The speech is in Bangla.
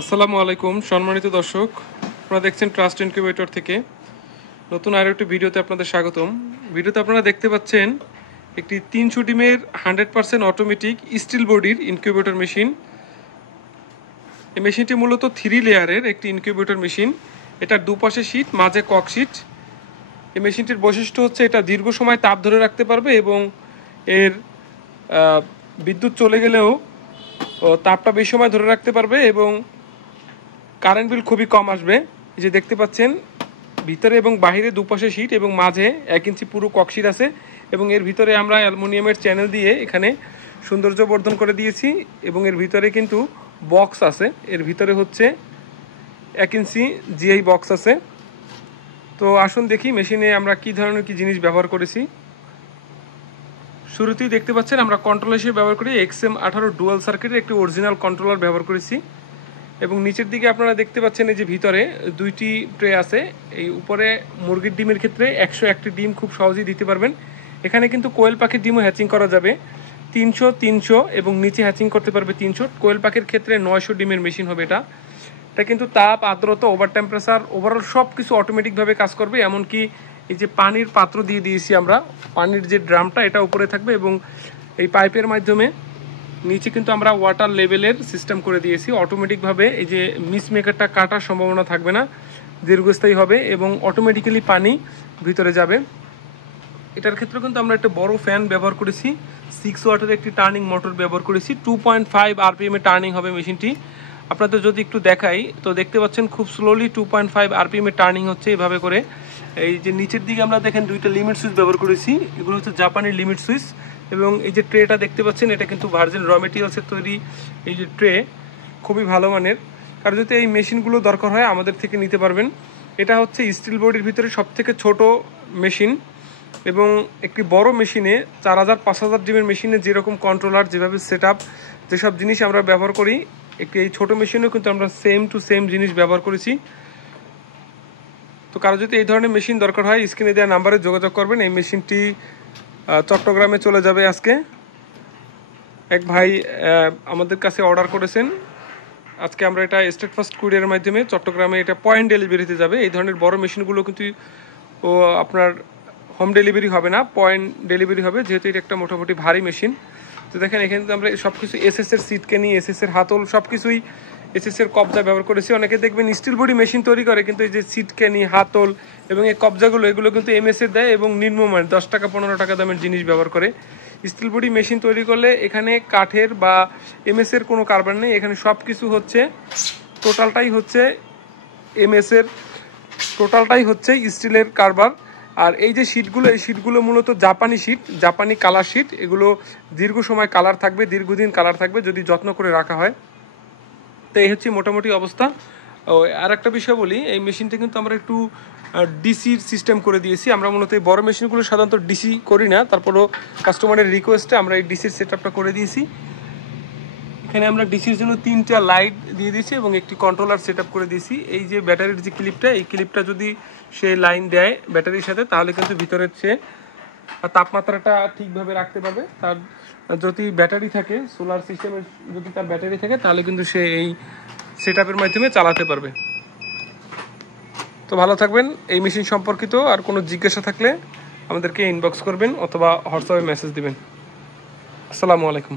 আসসালামু আলাইকুম সম্মানিত দর্শক, আপনারা দেখছেন ট্রাস্ট ইনকিউবেটর থেকে নতুন আরও একটি ভিডিওতে আপনাদের স্বাগতম। ভিডিওতে আপনারা দেখতে পাচ্ছেন একটি 300 ডিমের 100% অটোমেটিক স্টিল বডির ইনকিউবেটর মেশিন। এই মেশিনটি মূলত 3 লেয়ারের একটি ইনকিউবেটর মেশিন। এটার দুপাশে শীট, মাঝে কক শীট। এই মেশিনটির বৈশিষ্ট্য হচ্ছে এটা দীর্ঘ সময় তাপ ধরে রাখতে পারবে এবং এর বিদ্যুৎ চলে গেলেও তাপটা বেশি সময় ধরে রাখতে পারবে এবং কারেন্ট বিল খুবই কম আসবে। এই যে দেখতে পাচ্ছেন ভিতরে এবং বাহিরে দুপাশে শীট এবং মাঝে 1 ইঞ্চি পুরো ককশিট আছে এবং এর ভিতরে আমরা অ্যালুমিনিয়ামের চ্যানেল দিয়ে এখানে সৌন্দর্য বর্ধন করে দিয়েছি এবং এর ভিতরে কিন্তু বক্স আছে। এর ভিতরে হচ্ছে 1 ইঞ্চি জিআই বক্স আছে। তো আসুন দেখি মেশিনে আমরা কি ধরনের কি জিনিস ব্যবহার করেছি। শুরুতেই দেখতে পাচ্ছেন আমরা কন্ট্রোলার হিসেবে ব্যবহার করি XM18 ডুয়াল সার্কিটের একটি অরিজিনাল কন্ট্রোলার ব্যবহার করেছি এবং নিচের দিকে আপনারা দেখতে পাচ্ছেন এই যে ভিতরে 2টি ট্রে আছে। এই উপরে মুরগির ডিমের ক্ষেত্রে 101টি ডিম খুব সহজেই দিতে পারবেন। এখানে কিন্তু কোয়েল পাখির ডিমও হ্যাচিং করা যাবে 300 এবং নিচে হ্যাচিং করতে পারবে 300। কোয়েল পাখির ক্ষেত্রে 900 ডিমের মেশিন হবে এটা কিন্তু তাপ, আর্দ্রতা, ওভার টেম্পারেচার, ওভারঅল সব কিছু অটোমেটিকভাবে কাজ করবে। এমনকি এই যে পানির পাত্র দিয়ে দিয়েছি আমরা, পানির যে ড্রামটা এটা উপরে থাকবে এবং এই পাইপের মাধ্যমে নিচে কিন্তু আমরা ওয়াটার লেভেলের সিস্টেম করে দিয়েছি। অটোমেটিকভাবে এই যে মিসমেকারটা কাটার সম্ভাবনা থাকবে না, দীর্ঘস্থায়ী হবে এবং অটোমেটিক্যালি পানি ভিতরে যাবে। এটার ক্ষেত্রে কিন্তু আমরা একটা বড় ফ্যান ব্যবহার করেছি, 6 ওয়াটের একটি টার্নিং মোটর ব্যবহার করেছি। 2.5 RPM এ টার্নিং হবে মেশিনটি। আপনাদের যদি একটু দেখাই তো দেখতে পাচ্ছেন খুব স্লোলি 2.5 RPM এ টার্নিং হচ্ছে এভাবে করে। এই যে নিচের দিকে আমরা দেখেন 2টা লিমিট সুইচ ব্যবহার করেছি, এগুলো হচ্ছে জাপানি লিমিট সুইচ। এবং এই যে ট্রেটা দেখতে পাচ্ছেন এটা কিন্তু ভার্জিন র মেটেরিয়ালসের তৈরি। এই যে ট্রে খুবই ভালো মানের, কারণ যদি এই মেশিনগুলো দরকার হয় আমাদের থেকে নিতে পারবেন। এটা হচ্ছে স্টিল বডির ভিতরে সবথেকে ছোট মেশিন এবং একটি বড় মেশিনে 4000-5000 ডিমের মেশিনে যেরকম কন্ট্রোলার, যেভাবে সেট আপ, যেসব জিনিস আমরা ব্যবহার করি, একটি এই ছোটো মেশিনেও কিন্তু আমরা সেম টু সেম জিনিস ব্যবহার করেছি। তো কারো যদি এই ধরনের মেশিন দরকার হয় স্ক্রিনে দেওয়া নাম্বারে যোগাযোগ করবেন। এই মেশিনটি চট্টগ্রামে চলে যাবে আজকে। এক ভাই আমাদের কাছে অর্ডার করেছেন, আজকে আমরা এটা স্টেট ফার্স্ট কুরিয়ারের মাধ্যমে চট্টগ্রামে এটা পয়েন্ট ডেলিভারিতে যাবে। এই ধরনের বড় মেশিনগুলো কিন্তু আপনার হোম ডেলিভারি হবে না, পয়েন্ট ডেলিভারি হবে, যেহেতু এটা একটা মোটামুটি ভারী মেশিন। তো দেখেন এখানে আমরা সব কিছু এসএসের সিটকে নিয়ে এসএসের হাতল সব কিছুই এসএসের কবজা ব্যবহার করেছি। অনেকে দেখবেন স্টিল বডি মেশিন তৈরি করে কিন্তু এই যে সিটকেনি, হাতল এবং এই কবজাগুলো এগুলো কিন্তু এমএসএ দেয় এবং নিম্নমান 10 টাকা 15 টাকা দামের জিনিস ব্যবহার করে। স্টিল বডি মেশিন তৈরি করলে এখানে কাঠের বা এমএসের কোনো কারবার নেই, এখানে সব কিছু হচ্ছে টোটালটাই হচ্ছে এমএসের, টোটালটাই হচ্ছে স্টিলের কারবার। আর এই যে শীটগুলো, এই শীটগুলো মূলত জাপানি শীট, জাপানি কালার শীট। এগুলো দীর্ঘ সময় কালার থাকবে, দীর্ঘদিন কালার থাকবে যদি যত্ন করে রাখা হয়। তো এই হচ্ছে মোটামুটি অবস্থা। আর একটা বিষয় বলি, এই মেশিনটা কিন্তু আমরা একটু ডিসির সিস্টেম করে দিয়েছি। আমরা মূলত এই বড় মেশিনগুলো সাধারণত ডিসি করি না, তারপরও কাস্টমারের রিকোয়েস্টে আমরা এই ডিসির সেট আপটা করে দিয়েছি। এখানে আমরা ডিসির জন্য 3টা লাইট দিয়ে দিয়েছি এবং একটি কন্ট্রোলার সেট আপ করে দিয়েছি। এই যে ব্যাটারির যে ক্লিপটা, এই ক্লিপটা যদি সে লাইন দেয় ব্যাটারির সাথে তাহলে কিন্তু ভিতরের সে তাপমাত্রাটা ঠিকভাবে রাখতে পারবে। তার যদি ব্যাটারি থাকে, সোলার সিস্টেমের যদি তার ব্যাটারি থাকে তাহলে কিন্তু সে এই সেট আপের মাধ্যমে চালাতে পারবে। তো ভালো থাকবেন। এই মেশিন সম্পর্কিত আর কোনো জিজ্ঞাসা থাকলে আমাদেরকে ইনবক্স করবেন অথবা হোয়াটসঅ্যাপে মেসেজ দিবেন। আসসালামু আলাইকুম।